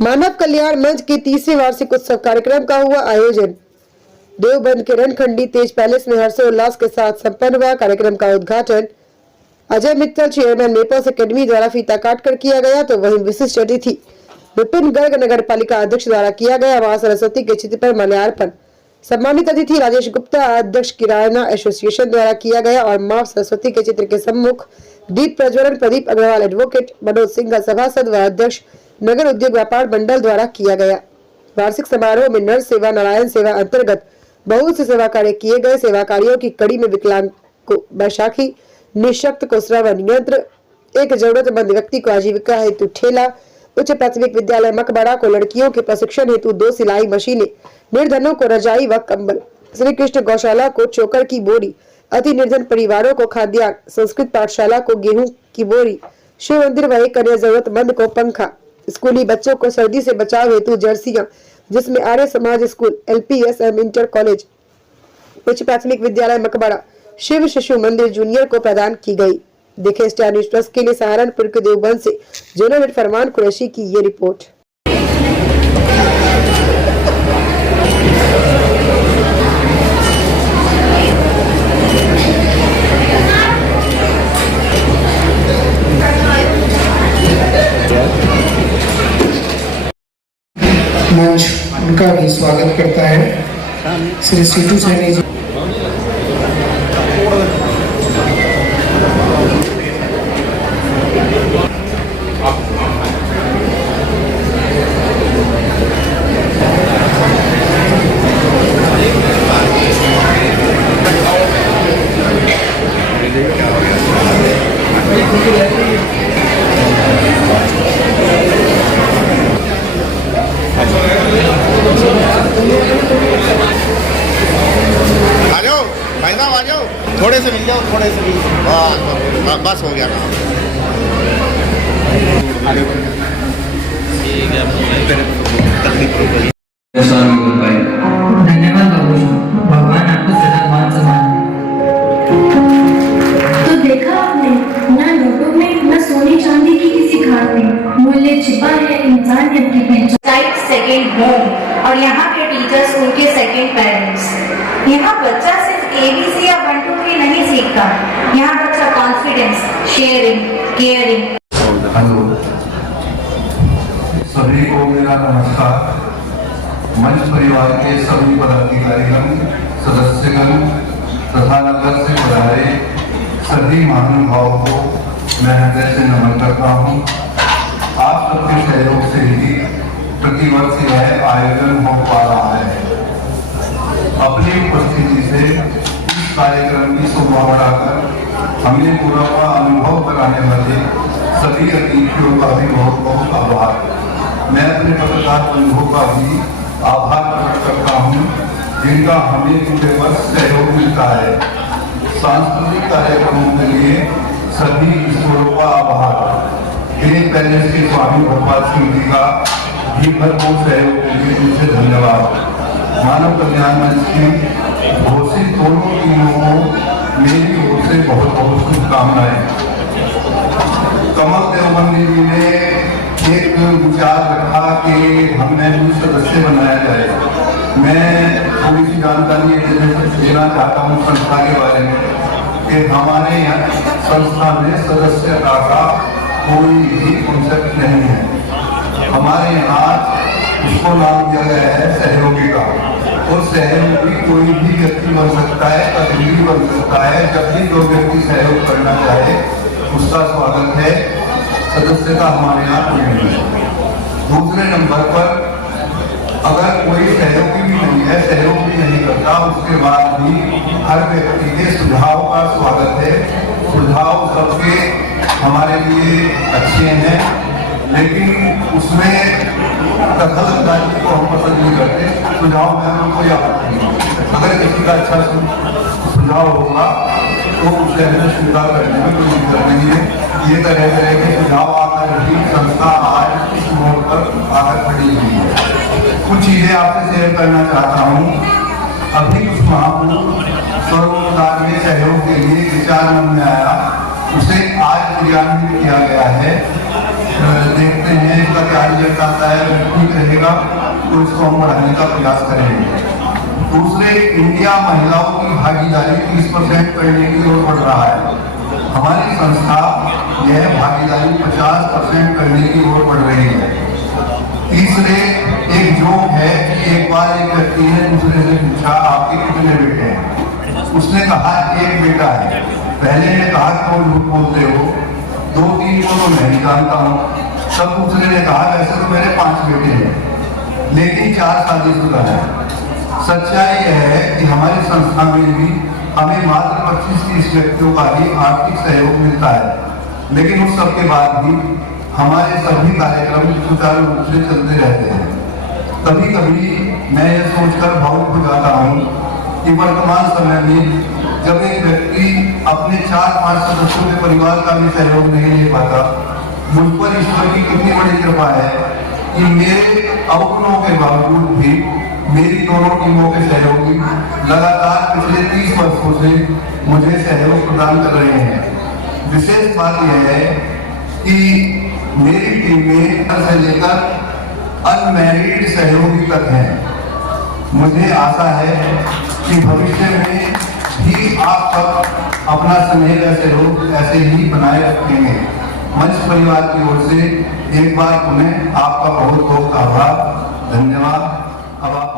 मानव कल्याण मंच के 30वें वार्षिक उत्सव कार्यक्रम का हुआ आयोजन। देवबंद के रणखंडी तेज पैलेस में हर्षोल्लास के साथ संपन्न हुआ। कार्यक्रम का उद्घाटन अजय मित्तल चेयरमैन मेपर्स अकेडमी द्वारा फीता काटकर किया गया, तो वहीं विशिष्ट अतिथि विपिन गर्ग नगर पालिका अध्यक्ष द्वारा किया गया। मां सरस्वती के चित्र पर माल्यार्पण सम्मानित अतिथि राजेश गुप्ता अध्यक्ष किराना एसोसिएशन द्वारा किया गया और मां सरस्वती के चित्र के सम्मुख दीप प्रज्वलन प्रदीप अग्रवाल एडवोकेट मनोज सिंह सभासद व अध्यक्ष नगर उद्योग व्यापार मंडल द्वारा किया गया। वार्षिक समारोह में नर सेवा नारायण सेवा अंतर्गत बहुत से सेवा कार्य किए गए। सेवा कार्यों की कड़ी में विकलांग को बैसाखी, निःशक्त को श्रवण यंत्र, एक जरूरतमंद व्यक्ति को आजीविका हेतु ठेला, उच्च प्राथमिक विद्यालय मकबरा को लड़कियों के प्रशिक्षण हेतु 2 सिलाई मशीनें, निर्धनों को रजाई व कंबल, श्री कृष्ण गौशाला को चोकर की बोरी, अति निर्धन परिवारों को खाद्यान्न, संस्कृत पाठशाला को गेहूं की बोरी, शिव मंदिर व एक अन्य जरूरतमंद को पंखा, स्कूली बच्चों को सर्दी से बचाव हेतु जर्सियां, जिसमें Arya Samaj school, LPSM inter college, उच्च प्राथमिक विद्यालय मकबरा, शिव शिशु मंदिर जूनियर को प्रदान की गई। देखे स्टार न्यूज प्लस के लिए सहारनपुर के देवबंद से जोनल हेड फरमान कुरैशी की ये रिपोर्ट। मंच उनका भी स्वागत करता है श्री सीटू सैनी जी। थोड़े से मिल जाओ, थोड़े से बस हो गया काम। धन्यवाद बाबूजी, भगवान आपको सदा मान सम्मान। तो देखा आपने, न नोटों में न सोने चांदी की किसी खान में मूल्य छिपा है इंसानियत की पहचान। सेकेंड होम और यहाँ के टीचर्स उनके सेकेंड पेरेंट्स। यहाँ बच्चा सिर्फ ABC या 1 2 3 नहीं सीखता, यहाँ बच्चा कॉन्फिडेंस, शेयरिंग, केयरिंग। हेलो सभी को मेरा नमस्कार। मंच परिवार के सभी पदाधिकारीगण, सदस्यगण तथा नगर से पधारे सभी महानुभावों को मैं हृदय से नमन करता हूँ। आप सबके सहयोग से ही प्रतिवर्ष यह आयोजन हो पा रहा है। अपनी उपस्थिति से इस कार्यक्रम की शोभा बढ़ाकर हमें पूरा का अनुभव कराने वाले सभी अतिथियों का भी बहुत बहुत आभार। मैं अपने पत्रकार बंधुओं का भी आभार प्रकट करता हूँ, जिनका हमें पूरे वर्ष सहयोग मिलता है। सांस्कृतिक कार्यक्रमों के लिए सभी ईश्वरों का आभार। तेज पैलेस के स्वामी भोपाल सिंह जी का भी भरपूर सहयोग के लिए उनसे धन्यवाद। मानव कल्याण मंच की घोषित दोनों टीमों को मेरी ओर से बहुत बहुत शुभकामनाएं। कमल देवबंदी जी ने एक विचार रखा कि हमें कुछ सदस्य बनाया जाए। मैं थोड़ी सी जानकारी देना चाहता हूँ संस्था के बारे में कि हमारे यहाँ संस्था में सदस्यता का कोई भी कॉन्सेप्ट नहीं है। हमारे यहाँ उसको नाम दिया गया है सहयोगी का, और सहयोगी कोई भी व्यक्ति बन सकता है, कभी भी बन सकता है। जब भी जो व्यक्ति सहयोग करना चाहे उसका स्वागत है। सदस्यता हमारे यहाँ कोई नहीं है। दूसरे नंबर पर अगर कोई सहयोगी भी नहीं है, सहयोग भी नहीं करता, उसके बाद भी हर व्यक्ति के सुझाव का स्वागत है। सुझाव सबके हमारे लिए अच्छे हैं, लेकिन उसमें दखलअंदाजी को हम पसंद नहीं करते। सुझाव में हमें कोई आपत्ति नहीं। अगर किसी का अच्छा सुझाव होगा तो उसे हमें स्वीकार करने में कोई दिक्कत नहीं है। ये तरह तरह के सुझाव आकर भी संस्था आज इस मोड़ पर आकर खड़ी हुई है। कुछ चीजें आपसे शेयर करना चाहता हूँ। अभी कुछ महापुरुष स्वरोजगार में सहयोग के लिए विचार मन में आया, उसे आज क्रियान्वित किया गया है। देखते हैं इसका क्या रिजल्ट आता है, ठीक रहेगा तो इसको हम बढ़ाने का प्रयास करेंगे। दूसरे, इंडिया महिलाओं की भागीदारी 30% करने की ओर बढ़ रहा है। हमारी संस्था यह भागीदारी 50% करने की ओर बढ़ रही है। तीसरे, एक जोक है कि एक बार एक व्यक्ति ने दूसरे से पूछा आपके कितने बेटे हैं? उसने कहा एक बेटा है। पहले ने कहा क्यों झूठ बोलते हो, 2-3 को तो नहीं जानता हूँ। तब दूसरे ने कहा वैसे तो मेरे 5 बेटे हैं लेकिन 4 शादीशुदा है। सच्चाई यह है कि हमारी संस्था में भी हमें मात्र 25-30 व्यक्तियों का ही आर्थिक सहयोग मिलता है, लेकिन उस सब के बाद भी हमारे सभी कार्यक्रम सुचारू रूप से चलते रहते हैं। कभी कभी मैं यह सोचकर भावुक हो जाता हूँ कि वर्तमान समय में जब एक व्यक्ति अपने 4-5 सदस्यों के परिवार का भी सहयोग नहीं ले पाता, मुझ पर ईश्वर की कितनी बड़ी कृपा है कि मेरे अवगुणों के बावजूद भी मेरी दोनों टीमों के सहयोगी लगातार पिछले 30 वर्षों से मुझे सहयोग प्रदान कर रहे हैं। विशेष बात यह है कि मेरी टीमें से लेकर अनमैरिड सहयोगी तक हैं। मुझे आशा है कि भविष्य में भी आप सब अपना स्नेह व सहयोग ऐसे ही बनाए रखेंगे। मंच परिवार की ओर से एक बार पुनः आपका बहुत बहुत आभार, धन्यवाद। अब आप